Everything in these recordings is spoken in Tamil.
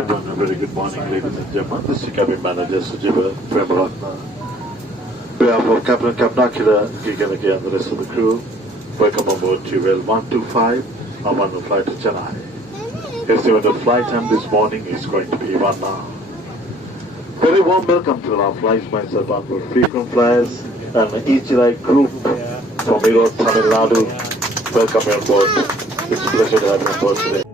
A very good morning, ladies and gentlemen. This is cabin manager Sujiva Premaratna. On behalf of Captain Kapnakila, Giganaki and the rest of the crew, welcome aboard GWL 125, our one flight to Chennai. Estimated the flight time this morning is going to be 1 hour. Very warm welcome to our flight myself on board frequent flyers and EGLI group from Erode, Tamil Nadu. Welcome on board. It's a pleasure to have you on board today.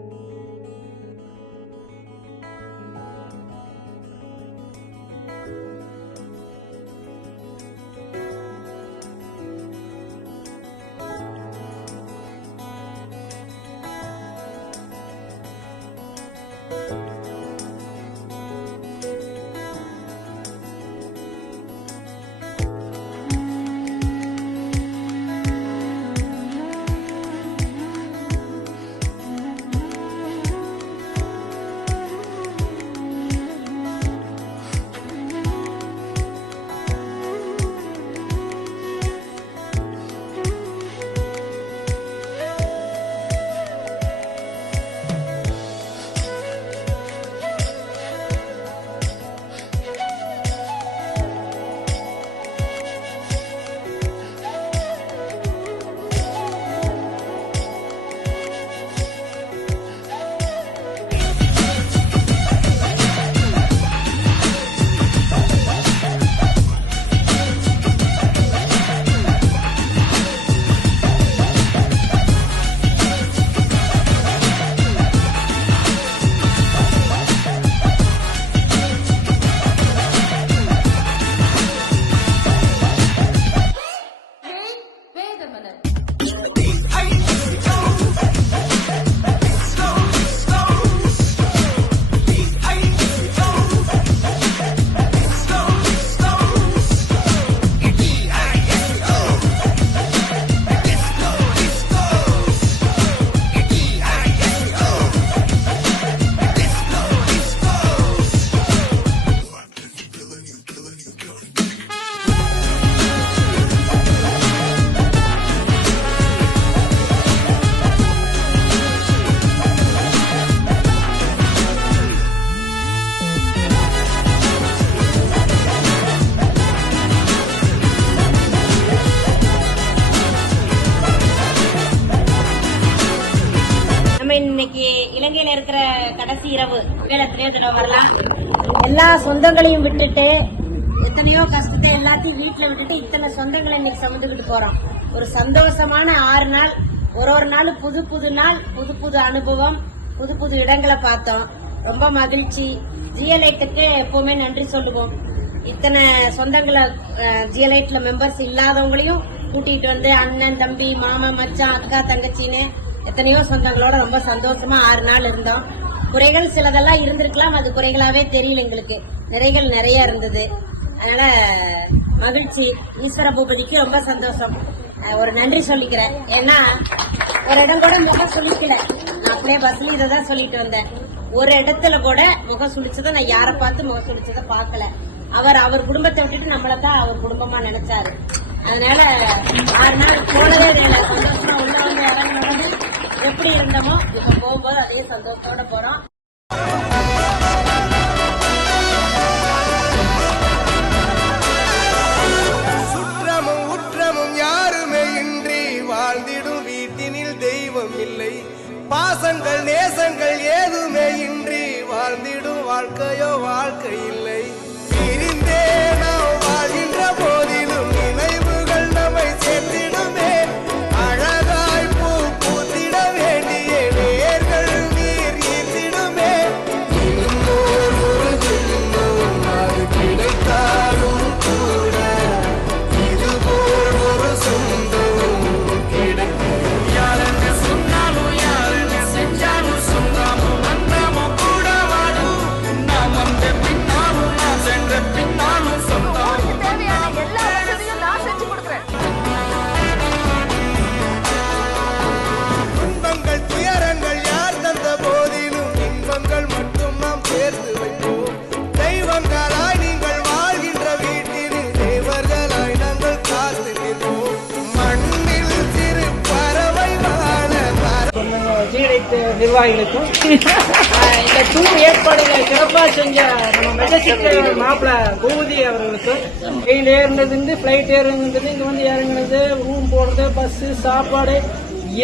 இன்னைக்கு இலங்கையில இருக்கிற கடைசி இரவு எத்தனையோ தடவை வரலாம். எல்லா சொந்தங்களையும் விட்டுட்டு எத்தனையோ கஷ்டத்தை எல்லாத்தையும் வீட்டுல விட்டுட்டு இத்தனை சொந்தங்களை இன்னைக்கு சுமந்துக்கிட்டு போறோம். ஒரு சந்தோஷமான 6 நாள். ஒரு நாள் புது புது நாள், புது புது அனுபவம், புது புது இடங்களை பார்த்தோம். ரொம்ப மகிழ்ச்சி. ஜிஎலைட்டுக்கு எப்பவுமே நன்றி சொல்லுவோம். இத்தனை சொந்தங்களை ஜிஎலைட்ல மெம்பர்ஸ் இல்லாதவங்களையும் கூட்டிட்டு வந்து அண்ணன், தம்பி, மாமா, மச்சான், அக்கா, தங்கச்சின்னு எத்தனையோ சொந்தங்களோட ரொம்ப சந்தோஷமா 6 நாள் இருந்தோம். குறைகள் சிலதெல்லாம் இருந்திருக்கலாம், அது குறைகளாவே தெரியல எங்களுக்கு. நிறைகள் நிறைய இருந்தது. அதனால மகிழ்ச்சி. ஈஸ்வர பூபதிக்கு ரொம்ப சந்தோஷம். ஒரு நன்றி சொல்லிக்கிறேன். ஏன்னா ஒரு இடம் கூட முகம் சுழிக்கல. நான் அப்படியே பஸ்ல இதான் சொல்லிட்டு வந்தேன். ஒரு இடத்துல கூட முகம் சுழிச்சதை நான் யாரை பார்த்து முகம் சுழிச்சதை பார்க்கல. அவர் குடும்பத்தை விட்டுட்டு நம்மளதான் அவர் குடும்பமா நினைச்சாரு. அதனால 6 நாள் போனதே வேலை. சந்தோஷமா உள்ள வந்து இறங்கினோட எப்படி இருந்தோமோ இப்ப போகும்போது அதே சந்தோஷத்தோட போறோம். சுற்றமும் உற்றமும் யாருமே இன்றி வாழ்ந்திடும் வீட்டினில் தெய்வம் இல்லை. பாசங்கள் நேசங்கள் ஏதுமே இன்றி வாழ்ந்திடும் வாழ்க்கையோ வாழ்க்கை இல்லை. பிரிந்தே நாம் வாழ்கின்ற போதிலும் நினைவுகள் நம்மை சேர்த்திடுமே. அழகாய் பூ பூத்திட வேண்டிய நேர்கள் நீர் ஈர்த்திடுமே. இன்னும் ஒரு ஜென்மம் அது கிடைத்தாலும் கூட இதுபோல் ஒரு சொந்தம் கிடைக்கும். யாருன்னு சொன்னாலும் யாருன்னு செஞ்சாலும் சொல்லாமோ வந்தாமோ கூட வாடும். நாம் வந்த பின்னால் நிர்வாகிகளுக்கும் இந்த டூர் ஏற்பாடுகளை சிறப்பாக செஞ்ச நம்ம மெஜஸ்டிக் மாப்பிள்ள பூபதி அவர்களுக்கும் ட்ரெயின் ஏறினதுலேருந்து ஃபிளைட் ஏறுனதுலேருந்து இங்கே வந்து இறங்குனது, ரூம் போடுறது, பஸ்ஸு, சாப்பாடு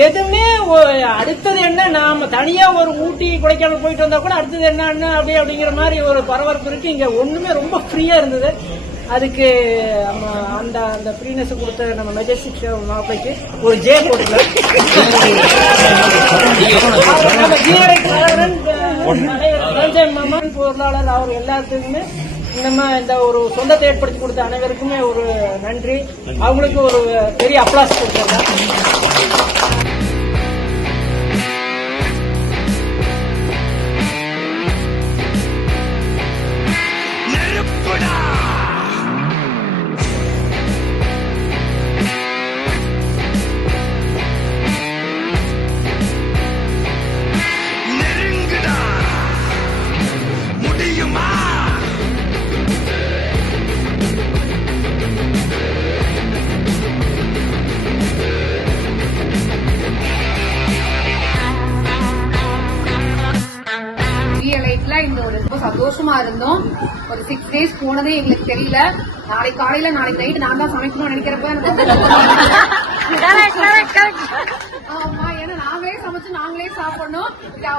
எதுவுமே அடுத்தது என்ன, நாம தனியா ஒரு ஊட்டி கொடைக்கானல் போயிட்டு வந்தா கூட அடுத்தது என்ன அப்படிங்கிற மாதிரி ஒரு பரபரப்பு இருக்கு. இங்க ஒண்ணுமே ரொம்ப ஃப்ரீயா இருந்தது. அதுக்கு அந்த அந்த ஃப்ரீனஸ் கொடுத்த நம்ம மெஜஸ்டிக் மாப்பிளைக்கு ஒரு ஜே போட்டுக்கலாம். பொருளாளர் அவர் எல்லாத்துக்குமே இந்த ஒரு சொந்தத்தை ஏற்படுத்தி கொடுத்த அனைவருக்குமே ஒரு நன்றி. அவங்களுக்கு ஒரு பெரிய அப்ளாஸ் கொடுத்தாங்க. இந்த ஒரு ரொம்ப சந்தோஷமா இருந்தோம். ஒரு 6 days போனதே எங்களுக்கு தெரியல. நாளைக்கு காலையில நாளைக்கு நைட் நான் தான் சமைக்கணும்னு நினைக்கிறப்ப ஆமா, ஏன்னா நாங்களே சமைச்சு நாங்களே சாப்பிடணும்.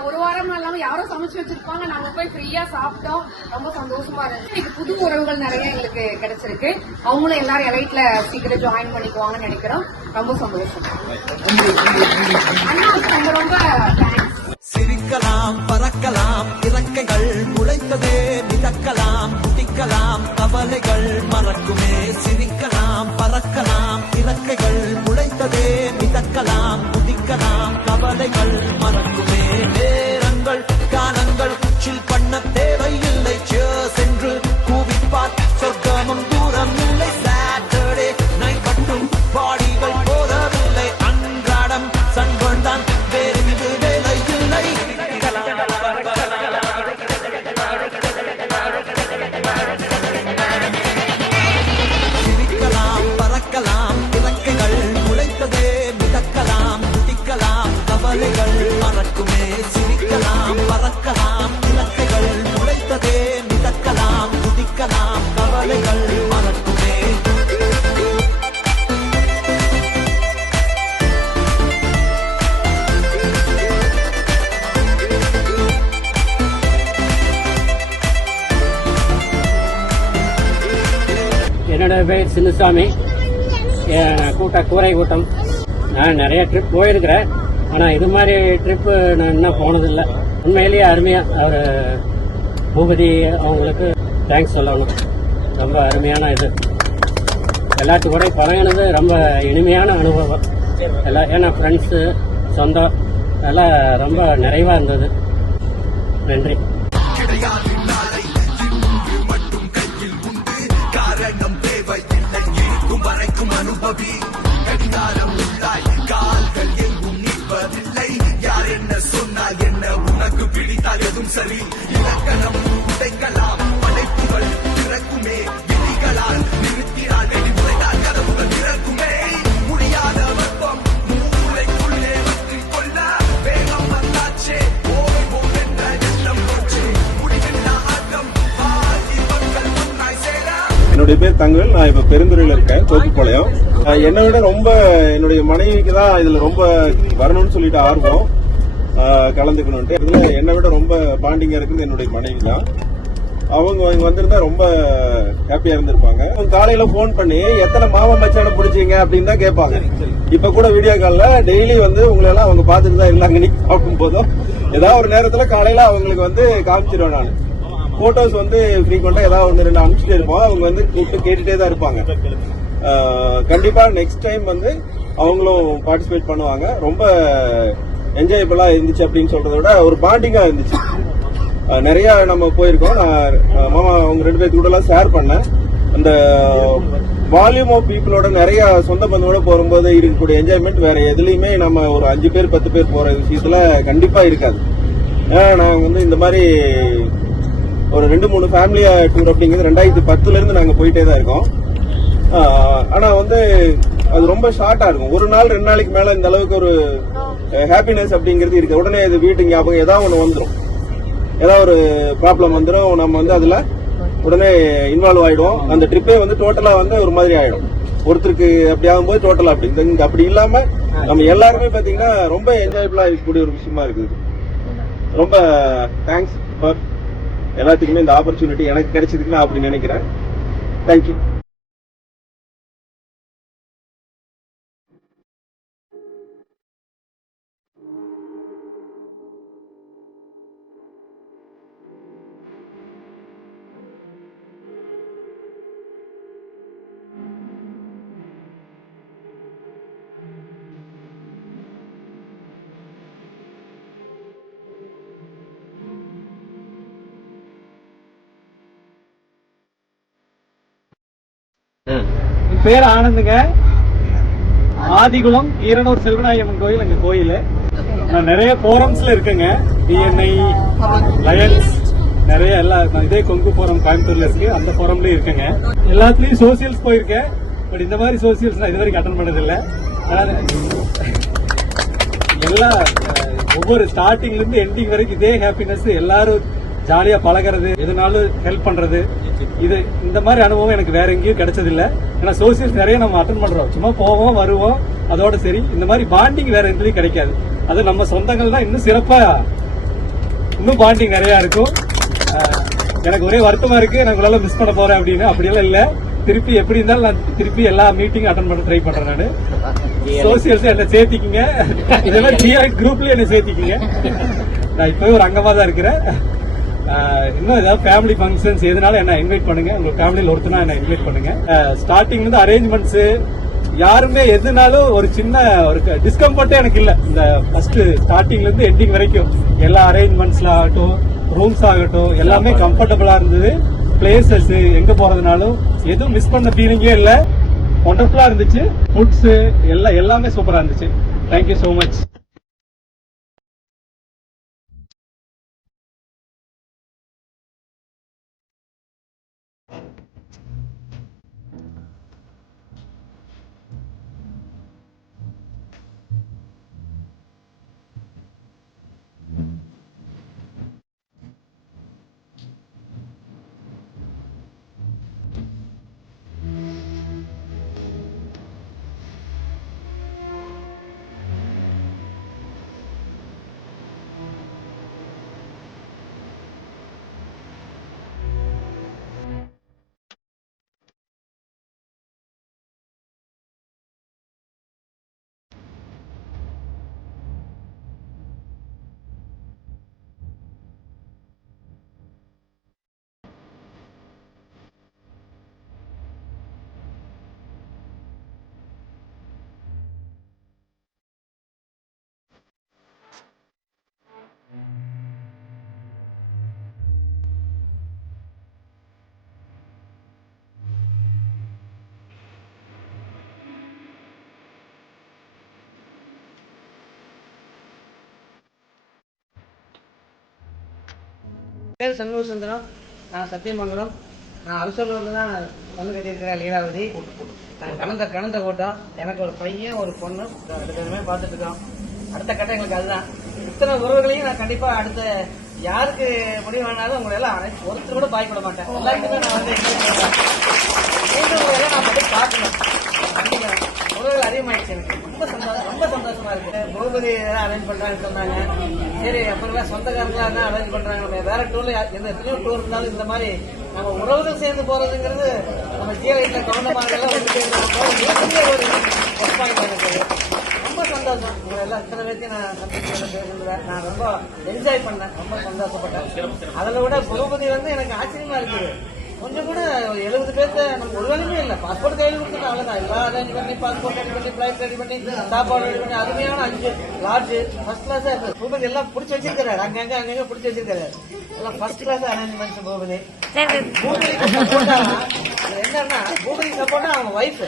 ஒரு வாரம் இல்லாம யாரும் சமைச்சு வச்சிருப்பாங்க, நாங்க போய் ஃப்ரீயா சாப்பிட்டோம். ரொம்ப சந்தோஷமா இருந்துச்சு. இன்னைக்கு புது உறவுகள் நிறைய எங்களுக்கு கிடைச்சிருக்கு. அவங்களும் எல்லாரும் எலைட்ல சீக்கிரம் ஜாயின் பண்ணிக்குவாங்கன்னு நினைக்கிறோம். ரொம்ப சந்தோஷம். ரொம்ப ரொம்ப தேங்க்ஸ். சிரிக்கலாம், பறக்கலாம், இறக்கைகள் முளைத்ததே, மிதக்கலாம், குதிக்கலாம், கவலைகள் மறக்குமே. சிரிக்கலாம், பறக்கலாம், இறக்கைகள் முளைத்ததே, மிதக்கலாம், குதிக்கலாம், கவலைகள் மறக்குமே. நேரங்கள் காலங்கள் சில் பண்ண தேவையில்லை. சென்று கூவிப்பார், சொர்க்கமும் தூரம் இல்லை. சாட்டர்டே நைட் மட்டும் பாடிகள் போதவில்லை. அன்றாடம் சன்கொண்டான் வேறெங்கு வேலை இல்லை. சிரிக்கலாம், பறக்கலாம், இறக்கைகள் முளைத்ததே, மிதக்கலாம், குதிக்கலாம், கவலைகள் மறக்குமே. சிரிக்கலாம், பறக்கலாம், இறக்கைகள் முளைத்ததே, மிதக்கலாம், குதிக்கலாம், கவலைகள் மறக்குமே. என்னோட பேர் சின்னசாமி, கூரை கூட்டம். நான் நிறைய ட்ரிப் போயிருக்கிறேன், ஆனால் இது மாதிரி ட்ரிப்பு நான் இன்னும் போனதில்லை. உண்மையிலேயே அருமையாக அவர் பூபதி அவங்களுக்கு தேங்க்ஸ் சொல்லணும். ரொம்ப அருமையான இது. எல்லாத்து கூட பழகினது ரொம்ப இனிமையான அனுபவம். எல்லாம் ஏன்னா ஃப்ரெண்ட்ஸு, சொந்தம் எல்லாம் ரொம்ப நிறைவாக இருந்தது. நன்றி. அனுபவி கடிகாரம் உள்ளாய், கால்கள் எங்கும் நிற்பதில்லை. யார் என்ன சொன்னால் என்ன, உனக்கு பிடித்தால் எதுவும் சரி. இலக்கணம் உடைக்கலாம், படைப்புகள் திறக்குமே. விதிகளால் நிறுத்தினால் வெடிப்புரைத்தால் கதவுகள் திறக்குமே. முடியாத வெப்பம் மூளைக்குள்ளே வந்து கொள்ள வேகம் வந்தாச்சே. போய் போவென்ற எண்ணம் போச்சு. முடிவின் ஆட்டம் பாதி மக்கள் முன்னாய் சேர. என்னுடைய பேர் தங்கவேல். நான் இப்ப பெருந்துறையில இருக்கேன், தோப்புப்பாளையம். என்னை விட ரொம்ப என்னுடைய மனைவிக்கு தான் இதுல ரொம்ப வரணும்னு சொல்லிட்டு ஆர்வம், கலந்துக்கணும்ட்டு. இதுல என்னை விட ரொம்ப பாண்டிங்கா இருக்குது என்னுடைய மனைவி தான். அவங்க இங்க வந்திருந்தா ரொம்ப ஹாப்பியா இருந்திருப்பாங்க. காலையில போன் பண்ணி எத்தனை மாமா மச்சான பிடிச்சீங்க அப்படின்னு தான் கேட்பாங்க. இப்ப கூட வீடியோ கால்ல டெய்லி வந்து உங்களை எல்லாம் அவங்க பாத்துட்டு தான் இருந்தாங்க. இன்னைக்கு பார்க்கும் போதும் ஏதாவது ஒரு நேரத்துல காலையில அவங்களுக்கு வந்து காமிச்சிருவேன். நான் போட்டோஸ் வந்து ஃப்ரீக்வெண்டா ஏதாவது ஒன்று ரெண்டு அனுப்பிச்சுட்டே இருப்போம். அவங்க வந்து கூப்பிட்டு கேட்டுட்டே தான் இருப்பாங்க. கண்டிப்பா நெக்ஸ்ட் டைம் வந்து அவங்களும் பார்ட்டிசிபேட் பண்ணுவாங்க. ரொம்ப என்ஜாயபிளா இருந்துச்சு அப்படின்னு சொல்றத விட ஒரு பாண்டிங்கா இருந்துச்சு. நிறைய நம்ம போயிருக்கோம். நான் மாமா அவங்க 2 பேருக்கு கூட எல்லாம் ஷேர் பண்ணேன். அந்த வால்யூம் ஆஃப் பீப்புளோட நிறைய சொந்த பந்தோட போகும்போது இருக்கக்கூடிய என்ஜாய்மெண்ட் வேற எதுலையுமே நம்ம ஒரு 5 பேர் 10 பேர் போற விஷயத்துல கண்டிப்பா இருக்காது. ஏன்னா நாங்க வந்து இந்த மாதிரி ஒரு 2-3 ஃபேமிலியா டூர் அப்படிங்கிறது 2010ல இருந்து நாங்க போயிட்டே தான் இருக்கோம். ஆனா வந்து அது ரொம்ப ஷார்ட்டா இருக்கும். ஒரு நாள் 2 நாளைக்கு மேல இந்த அளவுக்கு ஒரு ஹாப்பினஸ் அப்படிங்கிறது இருக்கு. உடனே இது வீட்டு ஞாபகம் ஏதாவது ஒன்று வந்துடும், ஏதாவது ஒரு ப்ராப்ளம் வந்துடும், நம்ம வந்து அதுல உடனே இன்வால்வ் ஆயிடுவோம். அந்த ட்ரிப்பே வந்து டோட்டலா வந்து ஒரு மாதிரி ஆயிடும். ஒருத்தருக்கு அப்படி ஆகும்போது டோட்டலா அப்படி இல்லாம நம்ம எல்லாருமே பாத்தீங்கன்னா ரொம்ப என்ஜாயபிளா இருக்கக்கூடிய ஒரு விஷயமா இருக்குது. ரொம்ப தேங்க்ஸ் ஃபார் எல்லாத்துக்குமே இந்த ஆப்பர்ச்சுனிட்டி எனக்கு கிடைச்சதுக்கு நான் அப்படி நினைக்கிறேன். தேங்க்யூ. என் பேர் ஆனந்துங்க. ஆதிகுளம் ஈரனூர் செல்வநாயகம்மன் கோயில் எங்க கோயில். நான் நிறைய போரம்ஸ்ல இருக்கேங்க. டிஎன்ஐ, லயன்ஸ், நிறைய இதே கொங்கு போரம் கோயம்புத்தூர்ல இருக்கு, அந்த போரம்லயும் இருக்கேங்க. எல்லாத்துலயும் சோசியல்ஸ் போயிருக்கேன். பட் இந்த மாதிரி சோசியல்ஸ் நான் இது வரைக்கும் அட்டன் பண்ணதில்லை. எல்லா ஒவ்வொரு ஸ்டார்டிங்ல இருந்து எண்டிங் வரைக்கும் இதே ஹாப்பினஸ், எல்லாரும் ஜாலியா பழகிறது, எதுனாலும் ஹெல்ப் பண்றது, இது இந்த மாதிரி அனுபவம் எனக்கு வேற எங்கேயும் கிடைச்சதில்லை. ஏன்னா சோசியல்ஸ் நிறைய நம்ம அட்டன் பண்றோம், சும்மா போவோம் வருவோம், அதோட சரி. இந்த மாதிரி பாண்டிங் வேற எங்கேயும் கிடைக்காது. அது நம்ம சொந்தங்கள் தான் இன்னும் சிறப்பா, இன்னும் பாண்டிங் நிறைய இருக்கும். எனக்கு ஒரே வருத்தமா இருக்கு, நான் உங்களால மிஸ் பண்ண போறேன் அப்படின்னு. அப்படியெல்லாம் இல்ல, திருப்பி எப்படி இருந்தாலும் நான் திருப்பி எல்லா மீட்டிங் அட்டன் பண்ண ட்ரை பண்றேன். நானு சோசியல்ஸ் என்ன சேர்த்திக்கிங்க, இதெல்லாம் ஜிஆர் குரூப்லயே என்ன சேர்த்திக்கிங்க. நான் இப்பவே ஒரு அங்கமா தான் இருக்கிறேன். இன்னும் ஏதாவது ஃபேமிலி ஃபங்க்ஷன்ஸ் எதுனாலும் என்ன இன்வைட் பண்ணுங்க. உங்க ஃபேமிலியில் ஒருத்தனா என்ன இன்வைட் பண்ணுங்க. ஸ்டார்டிங்ல இருந்து அரேஞ்ச்மெண்ட்ஸ் யாருமே எதுனாலும் ஒரு சின்ன ஒரு டிஸ்கம்ஃபர்ட்டே எனக்கு இல்ல. இந்த ஃபர்ஸ்ட் ஸ்டார்டிங்ல இருந்து எண்டிங் வரைக்கும் எல்லா அரேஞ்ச்மெண்ட்ஸ்ல ஆகட்டும், ரூம்ஸ் ஆகட்டும், எல்லாமே கம்ஃபர்டபுளா இருந்தது. பிளேசஸ் எங்க போறதுனாலும் எதுவும் மிஸ் பண்ண ஃபீலிங்கே இல்ல. ஒண்டர்ஃபுல்லா இருந்துச்சு. ஃபுட்ஸ் எல்லாமே சூப்பரா இருந்துச்சு. Thank you so much. பேர் சண்முக சுந்தரம். நான் சத்தியமங்கலம். நான் அரசூர்லேருந்து தான் வந்து கட்டியிருக்கிறேன். லீலாவதி. கணந்த கூட்டம். எனக்கு ஒரு பையன் ஒரு பொண்ணு 2 பேருமே பார்த்துட்டு இருக்கோம். அடுத்த கட்டம் எங்களுக்கு அதுதான். இத்தனை உறவுகளையும் நான் கண்டிப்பா அடுத்த யாருக்கு முடிவு வேணாலும் உங்களை எல்லாம் ஒருத்தர் கூட பாய்ப்பட மாட்டேன். எல்லாருக்குமே நான் வந்து உங்களை நான் போய் பார்க்கணும், கண்டிக்கிறேன். உறவுகள் அதிகமாயிடுச்சு. எனக்கு ரொம்ப சந்தோஷமா இருக்கு. பூபதி அரேஞ்ச் பண்றாங்கன்னு சொன்னாங்க. சரி, அப்புறமே சொந்தக்காரங்களா தான் அரேஞ்ச் பண்றாங்க. வேற டூர்ல எத்தனையோ டூர் இருந்தாலும் இந்த மாதிரி நம்ம உறவுகள் சேர்ந்து போறதுங்கிறது நம்ம ஜீவ கவனமாக ஒரு ரொம்ப சந்தோஷம். உங்களை எல்லாம் இத்தனை பேர்த்தையும் நான் சந்திக்கிறேன். நான் ரொம்ப என்ஜாய் பண்ணேன், ரொம்ப சந்தோஷப்பட்டேன். அதில் விட பூபதி வந்து எனக்கு ஆச்சரியமா இருக்குது. கொஞ்சம் கூட 70 பேர்த்த நம்ம ஒரு வேலையுமே இல்லை. பாஸ்போர்ட் கையில் கொடுத்துட்டு அவ்வளவுதான். எல்லாம் அரேஞ்ச் பண்ணி, பாஸ்போர்ட் ரெடி பண்ணி, பிளைட் ரெடி பண்ணி, சாப்பாடு ரெடி பண்ணி, அருமையான 5 லாட்ஜ் ஃபர்ஸ்ட் கிளாஸா இருக்கு. பூபதி எல்லாம் பிடிச்சி வச்சிருக்காரு. அங்கங்க பிடிச்சி வச்சிருக்காரு. எல்லாம் ஃபர்ஸ்ட் கிளாஸ் அரேஞ்ச்மெண்ட்ஸ். பூபதி என்னன்னா, பூபதி சப்போர்ட்டா அவங்க ஒய்ஃப்,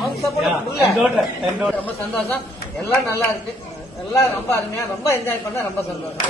அவங்க சப்போர்ட் ரொம்ப சந்தோஷம். எல்லாம் நல்லா இருக்கு. எல்லாம் ரொம்ப அருமையா, ரொம்ப என்ஜாய் பண்ண, ரொம்ப சந்தோஷம்.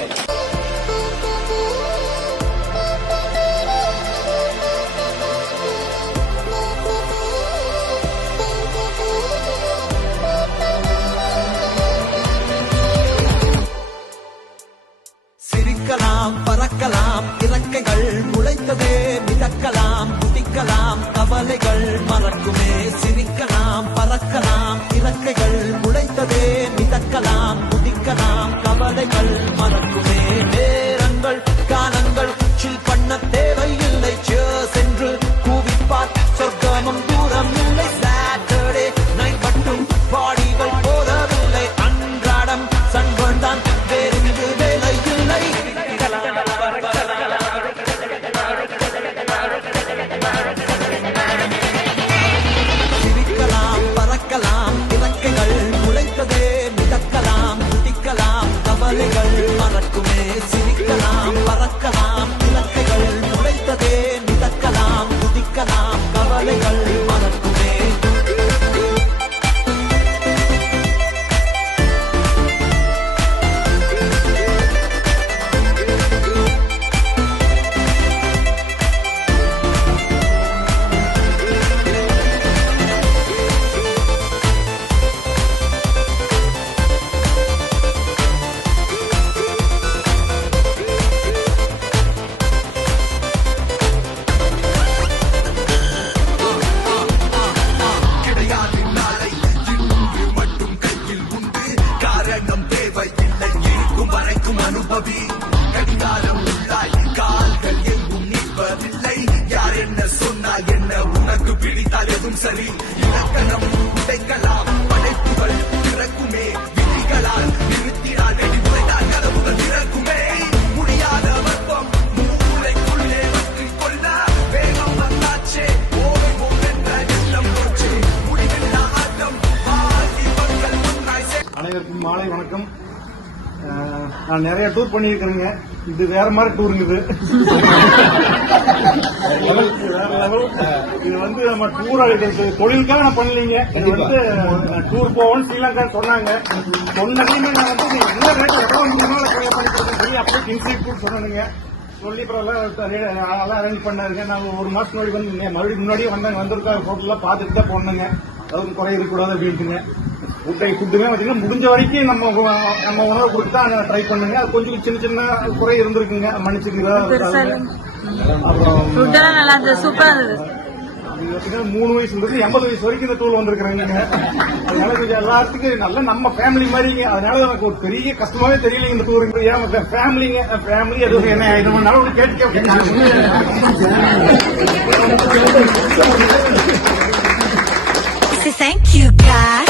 கவலைகள் மறக்குமே சிரிக்கலாம் பறக்கலாம் இறக்கைகள் முளைத்ததே மிதக்கலாம் குதிக்கலாம் கவலைகள் மறக்குமே நேரங்கள் காலங்கள் சில் பண்ண தேவையில்லை சென்று கூவிப்பார் சொர்க்கமும் தூரம் இல்லை சாட்டர்டே நைட் மட்டும் பாடிகள் போதவில்லை அன்றாடம் சண்பன் தான் வேறெங்கு வேலை இல்லை சிரிக்கலாம் பறக்கலாம் இறக்கைகள் முளைத்ததே மிதக்கலாம் குதிக்கலாம் கவலைகள் மறக்குமே சிரிக்கலாம் பறக்கலாம் இறக்கைகள் முளைத்ததே மிதக்கலாம் குதிக்கலாம் கவலைகள் மறக்குமே கிடையாது நாளை இன்று மட்டும் கையில் உண்டு காரணம் தேவையில்லை இருக்கும் வரைக்கும் அனுபவி கடிகாரம் உள்ளாய் கால்கள் எங்கும் நிற்பதில்லை யார் என்ன சொன்னால் என்ன உனக்கு பிடித்தால் எதுவும் சரி இலக்கணம் உடைக்கலாம் படைப்புகள் திறக்குமே விதிகளால் நிறுத்தினால் வெடிமுறைதான் கதவுகள் திறக்குமே முடியாத வெப்பம் மூளைக்குள்ளே வற்றி கொள்ள வேகம் வந்தாச்சே ஓய்வோம் என்ற எண்ணம் போச்சு முடிவில்லா ஆட்டம் பாதி மக்கள் முன்னாய் அனைவருக்கும் மாலை வணக்கம். நான் நிறைய டூர் பண்ணியிருக்கிறேங்க. இது வேற மாதிரி டூருங்க. இது வேற லெவல். இது வந்து நம்ம டூர் தொழிலுக்காக நான் பண்ணலீங்க. இது வந்து டூர் போவோம் ஸ்ரீலங்கா சொன்னாங்க. சொன்னதையுமே நான் வந்து என்ன ரேட் எவ்வளவு முடியுமோ பண்ணிட்டு சொல்லி அப்படியே இன்ஸ்டியூட் சொன்னாங்க. சொல்லி அப்புறம் எல்லாம் அரேஞ்ச் பண்ணாருங்க. நான் ஒரு மாசம் முன்னாடி வந்து மறுபடியும் முன்னாடியே வந்தாங்க. வந்திருக்காரு ஹோட்டல்லாம் பார்த்துட்டு தான் போனாங்க. அதாவது குறை இருக்கக்கூடாது அப்படின்ட்டுங்க. ஃபுட்டுமே பார்த்தீங்கன்னா முடிஞ்ச வரைக்கும் நம்ம உணவு கொடுத்து தான் ட்ரை பண்ணுங்க. அது கொஞ்சம் சின்ன சின்ன குறை இருந்திருக்குங்க, மன்னிச்சுக்கிறதா. அப்புறம் நல்லா இருந்தது, சூப்பரா இருந்தது. 3 வயசுல 80 வயசு வரைக்கும் இந்த டூர் வந்திருக்கிறாங்க. அதனால கொஞ்சம் எல்லாத்துக்கும் நல்ல நம்ம ஃபேமிலி மாதிரிங்க. அதனால எனக்கு ஒரு பெரிய கஷ்டமாவே தெரியல இந்த டூருக்கு. ஏன் ஃபேமிலி எதுவும் என்ன இது பண்ணாலும் கேட்டு Thank you, God.